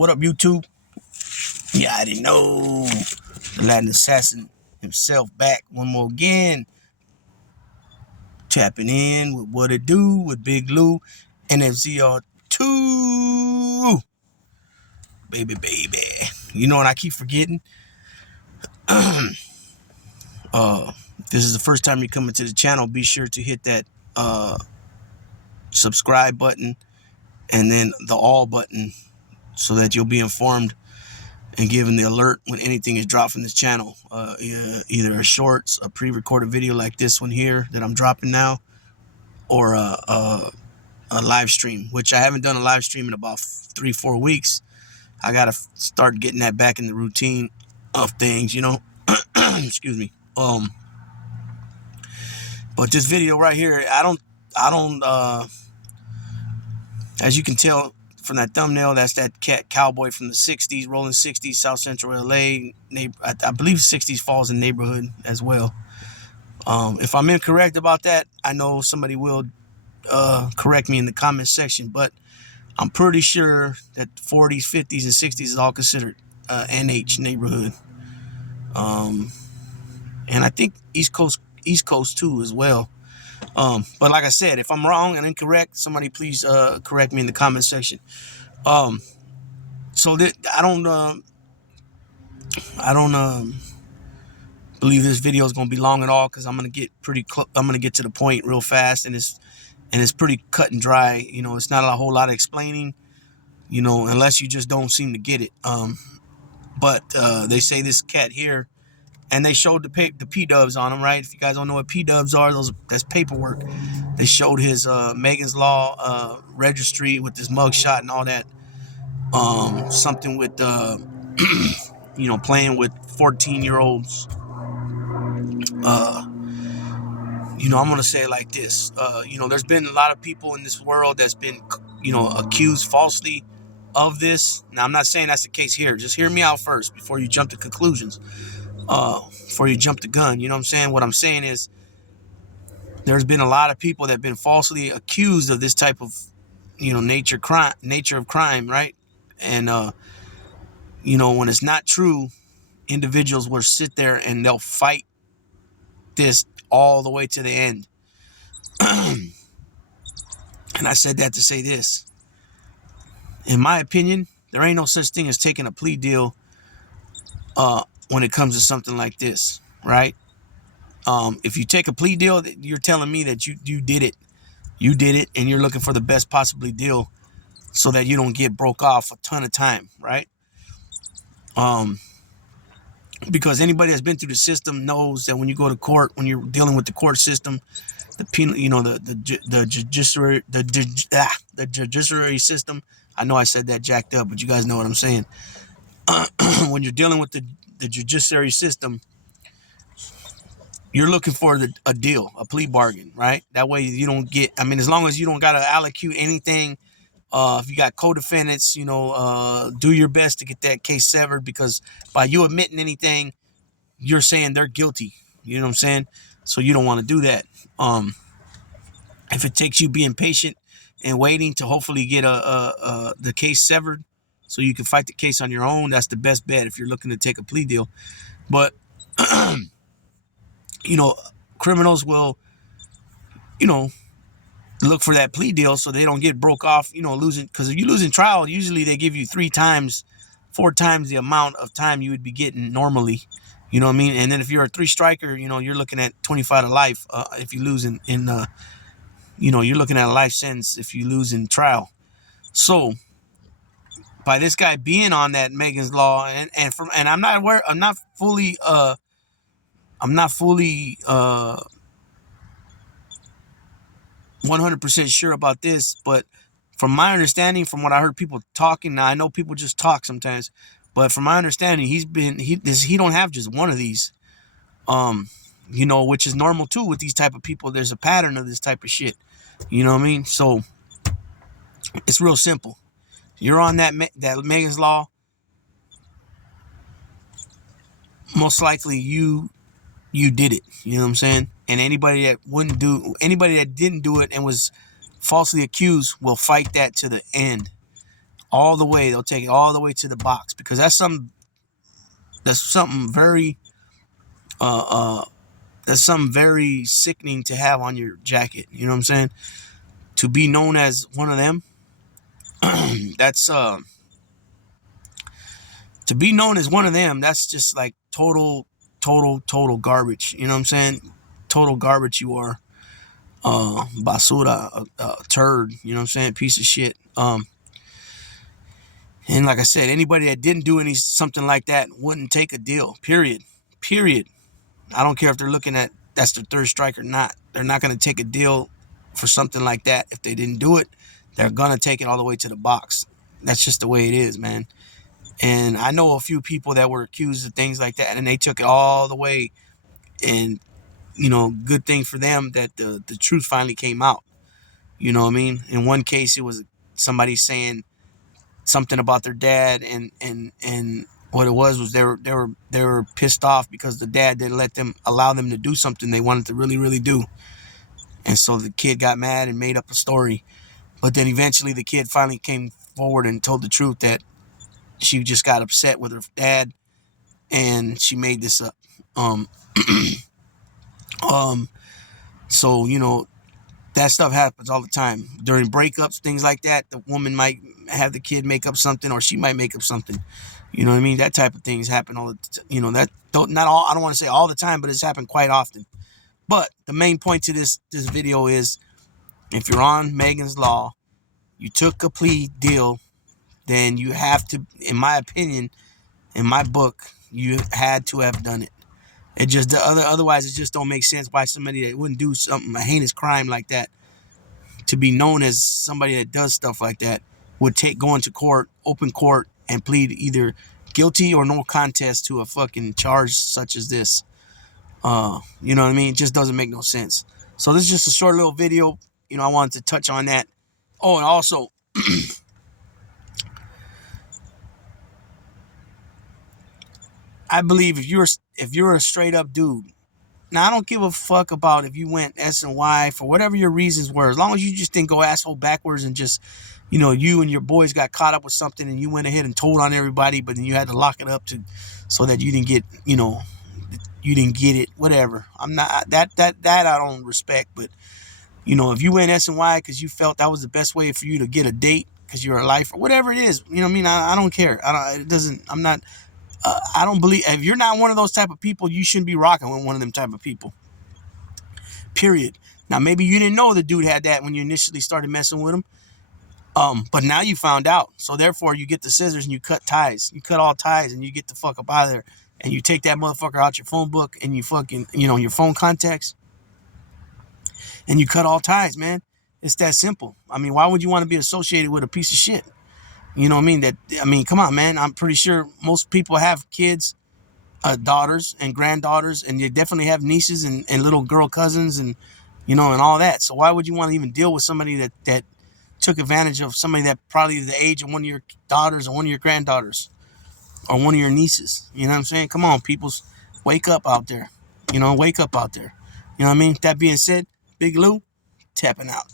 What up, YouTube? Yeah, I didn't know. The Latin assassin himself back one more again. Tapping in with What It Do with Big Lou and FZR2. Baby. You know what I keep forgetting? If this is the first time you're coming to the channel, be sure to hit that subscribe button and then the all button so that you'll be informed and given the alert when anything is dropped from this channel, either a shorts, a pre-recorded video like this one here that I'm dropping now, or a live stream, which I haven't done a live stream in about 3-4 weeks. I gotta start getting that back in the routine of things, you know. Excuse me. But this video right here, I don't as you can tell from that thumbnail, that's that cat cowboy from the 60s, rolling 60s, South Central LA. I believe 60s falls in neighborhood as well. If I'm incorrect about that, I know somebody will correct me in the comment section, but I'm pretty sure that 40s, 50s, and 60s is all considered NH neighborhood. And I think East Coast too as well. But like I said, if I'm wrong and incorrect, somebody please correct me in the comment section. So that I don't believe this video is gonna be long at all, because I'm gonna get to the point real fast, and it's pretty cut and dry. You know, it's not a whole lot of explaining, you know, unless you just don't seem to get it. But they say this cat here, and they showed the P-dubs on him, right? If you guys don't know what P-dubs are, that's paperwork. They showed his Megan's Law registry with his mugshot and all that. Something with you know, playing with 14-year-olds. You know, I'm gonna say it like this. You know, there's been a lot of people in this world that's been, you know, accused falsely of this. Now, I'm not saying that's the case here. Just hear me out first before you jump to conclusions. Before you jump the gun, you know what I'm saying? What I'm saying is, there's been a lot of people that have been falsely accused of this type of, you know, nature of crime, right? And you know, when it's not true, individuals will sit there and they'll fight this all the way to the end. And I said that to say this. In my opinion, there ain't no such thing as taking a plea deal when it comes to something like this, right? If you take a plea deal, you're telling me that you did it. You did it, and you're looking for the best possibly deal so that you don't get broke off a ton of time, right? Because anybody that's been through the system knows that when you go to court, when you're dealing with the court system, the penal, you know, the judiciary system. I know I said that jacked up, but you guys know what I'm saying. When you're dealing with the judiciary system, you're looking for a deal, a plea bargain, right? That way you don't get, I mean, as long as you don't got to allocate anything, if you got co-defendants, you know, do your best to get that case severed, because by you admitting anything, you're saying they're guilty. You know what I'm saying? So you don't want to do that. If it takes you being patient and waiting to hopefully get the case severed so you can fight the case on your own, that's the best bet if you're looking to take a plea deal. But you know, criminals will, you know, look for that plea deal so they don't get broke off, you know, losing. Because if you lose in trial, usually they give you 4 times the amount of time you would be getting normally. You know what I mean? And then if you're a 3-striker, you know, you're looking at 25 to life if you lose in you know, you're looking at a life sentence if you lose in trial. So by this guy being on that Megan's Law, and I'm not aware, I'm not fully 100% sure about this, but from my understanding, from what I heard people talking, now I know people just talk sometimes, but from my understanding, he don't have just one of these, you know, which is normal too with these type of people. There's a pattern of this type of shit, you know what I mean? So it's real simple. You're on that Megan's Law, most likely you did it, you know what I'm saying? And anybody that didn't do it and was falsely accused will fight that to the end. all the way. They'll take it all the way to the box, because that's something very uh uh that's something very sickening to have on your jacket. You know what I'm saying? To be known as one of them, that's to be known as one of them, that's just like total garbage. You know what I'm saying? Total garbage you are. Basura, turd, you know what I'm saying? Piece of shit. And like I said, anybody that didn't do something like that wouldn't take a deal. Period. Period. I don't care if they're looking at that's their third strike or not. They're not going to take a deal for something like that. If they didn't do it, they're going to take it all the way to the box. That's just the way it is, man. And I know a few people that were accused of things like that, and they took it all the way. And, good thing for them that the truth finally came out. You know what I mean? In one case, it was somebody saying something about their dad, and what it was they were pissed off because the dad didn't allow them to do something they wanted to really do. And so the kid got mad and made up a story. But then eventually the kid finally came forward and told the truth, that she just got upset with her dad and she made this up. Um, so, that stuff happens all the time. During breakups, things like that, the woman might have the kid make up something, or she might make up something. You know what I mean? That type of things happen all the that not all, I don't want to say all the time, but it's happened quite often. But the main point to this video is, if you're on Megan's Law, you took a plea deal, then you have to, in my opinion, in my book, you had to have done it. It just otherwise it just don't make sense why somebody that wouldn't do something, a heinous crime like that, to be known as somebody that does stuff like that, would go into court, open court, and plead either guilty or no contest to a fucking charge such as this. You know what I mean? It just doesn't make no sense. So this is just a short little video. I wanted to touch on that. Oh, and also, I believe if you're a straight up dude. Now, I don't give a fuck about if you went S&Y for whatever your reasons were. As long as you just didn't go asshole backwards and just, you and your boys got caught up with something and you went ahead and told on everybody, but then you had to lock it up so that you didn't get, you didn't get it, whatever. I'm not, that I don't respect. But, if you went S&Y because you felt that was the best way for you to get a date because you're a lifer, whatever it is, you know what I mean? I don't care. I don't believe, if you're not one of those type of people, you shouldn't be rocking with one of them type of people. Period. Now, maybe you didn't know the dude had that when you initially started messing with him. But now you found out. So therefore, you get the scissors and you cut ties. You cut all ties and you get the fuck up out of there. And you take that motherfucker out your phone book and you fucking, your phone contacts. And you cut all ties, man. It's that simple. I mean, why would you want to be associated with a piece of shit? You know what I mean? Come on, man. I'm pretty sure most people have kids, daughters and granddaughters, and you definitely have nieces and little girl cousins and, and all that. So why would you want to even deal with somebody that took advantage of somebody that probably the age of one of your daughters or one of your granddaughters or one of your nieces? You know what I'm saying? Come on, peoples. Wake up out there. Wake up out there. You know what I mean? That being said, Big Lou, tapping out.